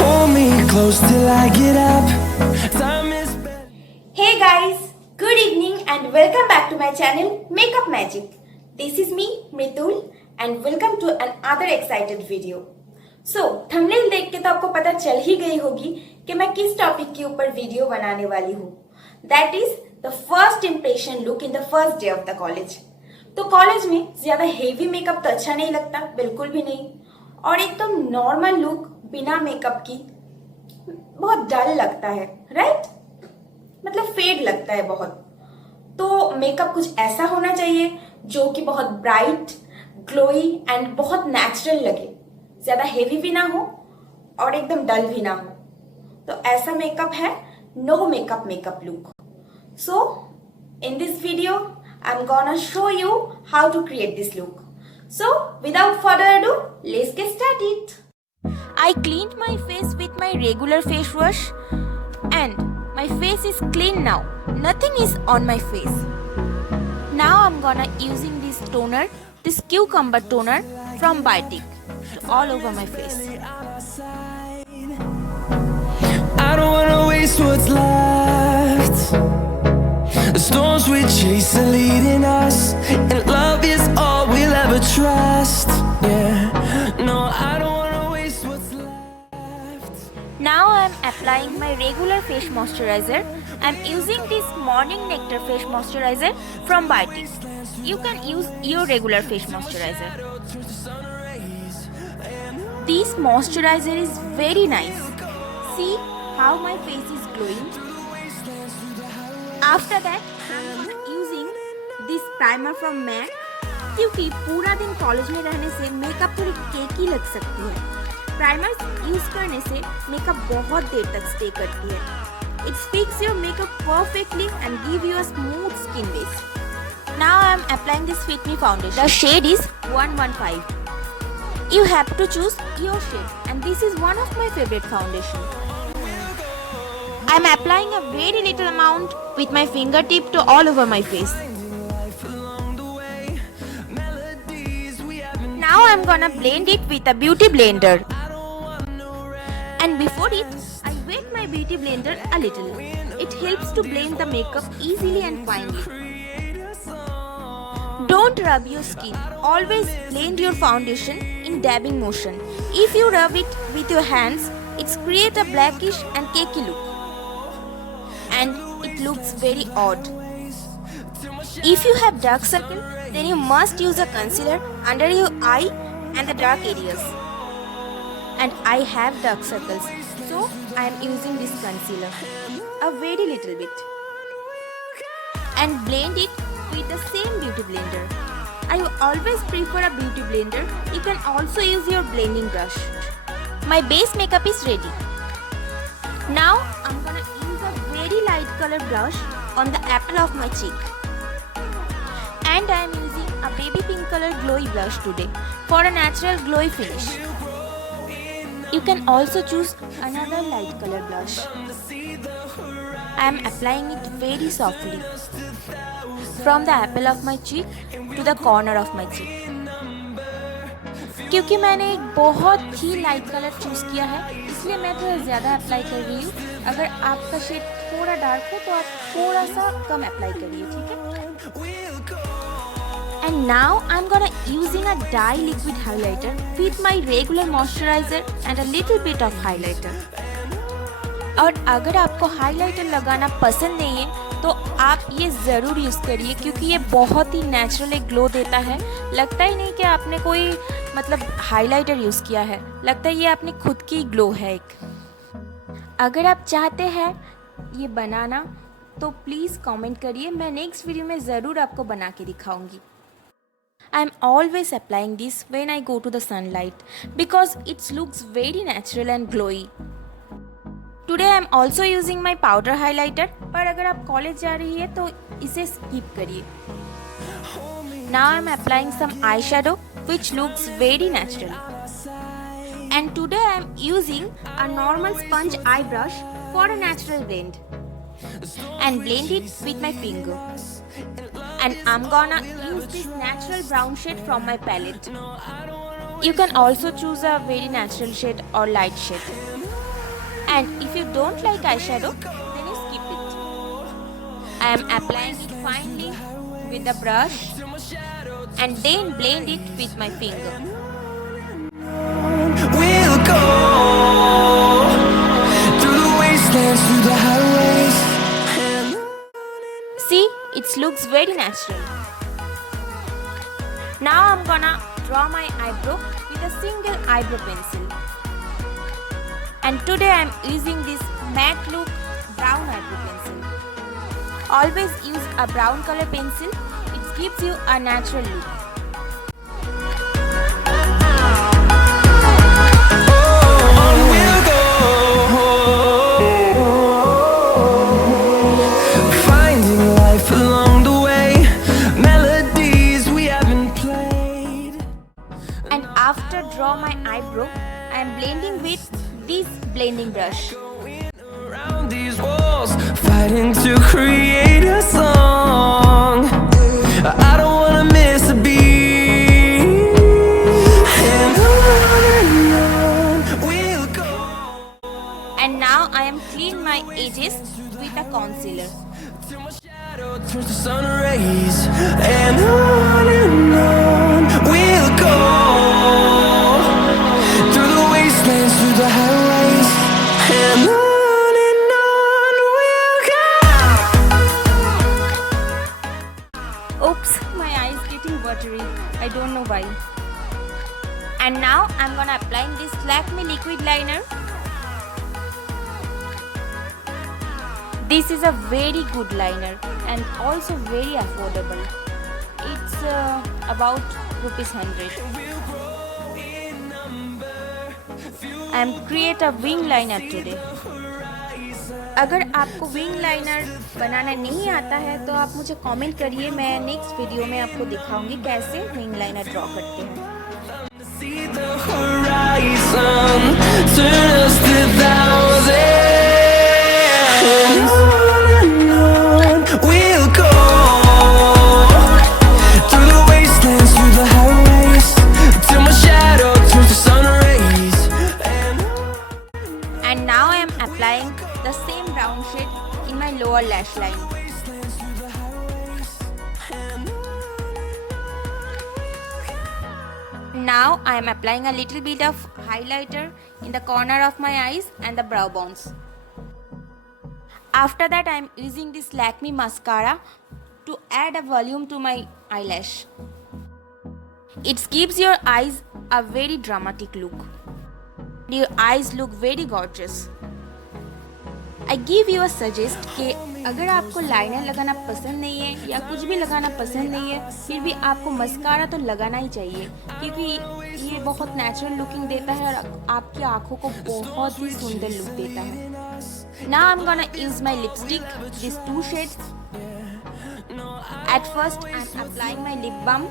Hold me close till I get up. Time is Hey guys, good evening and welcome back to my channel Makeup Magic. This is me Mritul and welcome to another excited video. So, thumbnail देख के तो आपको पता चल ही गई होगी कि मैं किस टॉपिक के ऊपर वीडियो बनाने वाली हूँ. That is the first impression look in the first day of the college. तो कॉलेज में ज्यादा हेवी मेकअप तो अच्छा नहीं लगता, बिल्कुल भी नहीं. और एकदम नॉर्मल लुक बिना मेकअप की बहुत डल लगता है, राइट? मतलब फेड लगता है बहुत. तो मेकअप कुछ ऐसा होना चाहिए जो कि बहुत ब्राइट, ग्लोई एंड बहुत नेचुरल लगे, ज्यादा हेवी भी ना हो और एकदम डल भी ना हो. तो ऐसा मेकअप है no makeup look. So in this video I am gonna show you how to create this look. So, without further ado, let's get started. I cleaned my face with my regular face wash and my face is clean now. Nothing is on my face. Now I'm gonna using this toner, this cucumber toner from Biotic all over my face. I don't wanna waste what's left. The storms we chase are leading us, and love is all we'll ever trust. Yeah, no, I don't wanna waste what's left. Now I'm applying my regular face moisturizer. I'm using this Morning Nectar face moisturizer from Biotic. You can use your regular face moisturizer. This moisturizer is very nice. See how my face is glowing. After that, I'm using this primer from MAC क्योंकि पूरा दिन college में रहने से makeup थोड़ी केकी लग सकती है. प्राइमर यूज करने से मेकअप बहुत देर तक स्टे करती है. It speaks your makeup perfectly and give you a smooth skin base. Now I am applying this Fit Me foundation. The shade is 115. You have to choose your shade and this is one of my favorite foundation. I am applying a very little amount with my fingertip to all over my face. Now I am gonna blend it with a beauty blender. And before it, I wet my beauty blender a little. It helps to blend the makeup easily and finely. Don't rub your skin. Always blend your foundation in dabbing motion. If you rub it with your hands, it creates a blackish and cakey look. And it looks very odd. If you have dark circle, then you must use a concealer under your eye and the dark areas. And I have dark circles, so I am using this concealer, a very little bit. And blend it with the same beauty blender. I always prefer a beauty blender. You can also use your blending brush. My base makeup is ready. Now I'm gonna use a very light color blush on the apple of my cheek. And I am using a baby pink color glowy blush today for a natural glowy finish. You can also choose another light color blush. I am applying it very softly from the apple of my cheek to the corner of my cheek. क्योंकि मैंने एक बहुत ही light colour choose किया है इसलिए मैं थोड़ा ज़्यादा अप्लाई कर रही हूँ. अगर आपका शेड थोड़ा डार्क हो तो आप थोड़ा सा कम अप्लाई करिए, ठीक है? And now I am gonna using a dye liquid highlighter with my regular moisturiser and a little bit of highlighter. और अगर आपको हाइलाइटर लगाना पसंद नहीं है तो आप ये ज़रूर यूज़ करिए क्योंकि ये बहुत ही नेचुरल एक ग्लो देता है. लगता ही नहीं कि आपने कोई मतलब हाइलाइटर यूज़ किया है, लगता है ये आपने खुद की ग्लो है एक. अगर आप चाहते हैं ये बनाना तो प्लीज़ कमेंट करिए, मैं नेक्स्ट वीडियो में ज़रूर आपको बना के दिखाऊंगी. I am always applying this when I go to the sunlight because it looks very natural and glowy. Today I am also using my powder highlighter, पर अगर आप कॉलेज जा रही है तो इसे skip करिए. Now I am applying some eyeshadow which looks very natural. And today I am using a normal sponge eye brush for a natural blend. And blend it with my finger. And I'm gonna use this natural brown shade from my palette. You can also choose a very natural shade or light shade. And if you don't like eyeshadow, then you skip it. I am applying it finely with the brush and then blend it with my finger. We'll go through the wastelands, through the highways. See, it looks very natural. Now I'm gonna draw my eyebrow with a single eyebrow pencil. And today I'm using this matte look brown eyebrow pencil. Always use a brown color pencil. It gives you a natural look. On we'll go, finding life along the way, melodies we haven't played. And after draw my eyebrow, I am blending with this blending brush. Around these walls, fighting to create a song. I don't wanna miss a beat. And on we'll go. And now I am clean my edges with a concealer. Till my shadow turns to sun rays. And on we'll go. Through the wastelands, through the highways. And on we'll go. Oops, my eye is getting watery. I don't know why. And now I'm gonna apply this Lakme liquid liner. This is a very good liner and also very affordable. It's about ₹100. I am create a wing liner today. अगर आपको wing liner बनाना नहीं आता है तो आप मुझे comment करिए, मैं नेक्स्ट वीडियो में आपको दिखाऊंगी कैसे विंग लाइनर ड्रॉ करते हैं. See the horizon, turn us to thousands. And on we'll go. Through the wastelands, through the highways, till my shadow turns to sun rays. And now I am applying the same brown shade in my lower lash line. Now I am applying a little bit of highlighter in the corner of my eyes and the brow bones. After that I am using this Lakme mascara to add a volume to my eyelash. It gives your eyes a very dramatic look. Your eyes look very gorgeous. I give you a suggest कि अगर आपको liner लगाना पसंद नहीं है या कुछ भी लगाना पसंद नहीं है, फिर भी आपको मस्कारा तो लगाना ही चाहिए क्योंकि ये बहुत नेचुरल लुकिंग देता है और आपकी आँखों को बहुत ही सुंदर लुक देता है. Now I'm gonna use my lipstick, these two shades. At first I'm applying my lip balm.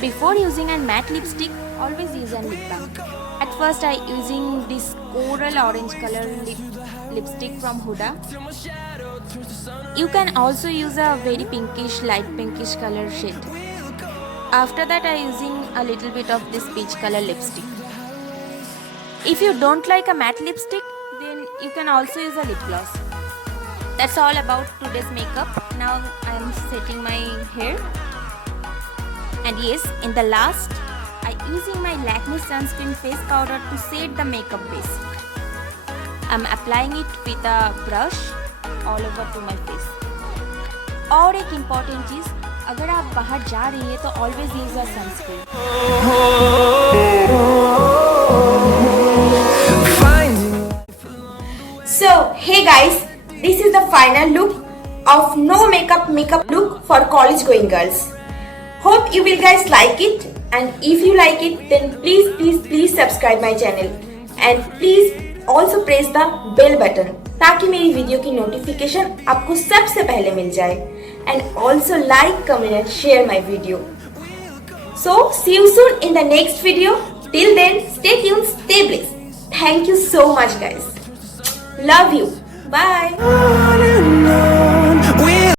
Before using a matte lipstick, always use a lip balm. At first I using this coral orange color lipstick from Huda. You can also use a very pinkish, light pinkish color shade. After that I using a little bit of this peach color lipstick. If you don't like a matte lipstick, then you can also use a lip gloss. That's all about today's makeup. Now I am setting my hair. And yes, in the last, I using my Lakme sunscreen face powder to set the makeup base. I'm applying it with a brush all over to my face. और एक important चीज़, अगर आप बाहर जा रही है तो always use a sunscreen. So hey guys, this is the final look of no makeup look for college going girls. Hope you will guys like it, and if you like it then please subscribe my channel and please also press the bell button ताकि मेरी video की notification आपको सबसे पहले मिल जाए, and also like, comment and share my video. So see you soon in the next video. Till then, stay tuned, stay blessed. Thank you so much guys. Love you. Bye.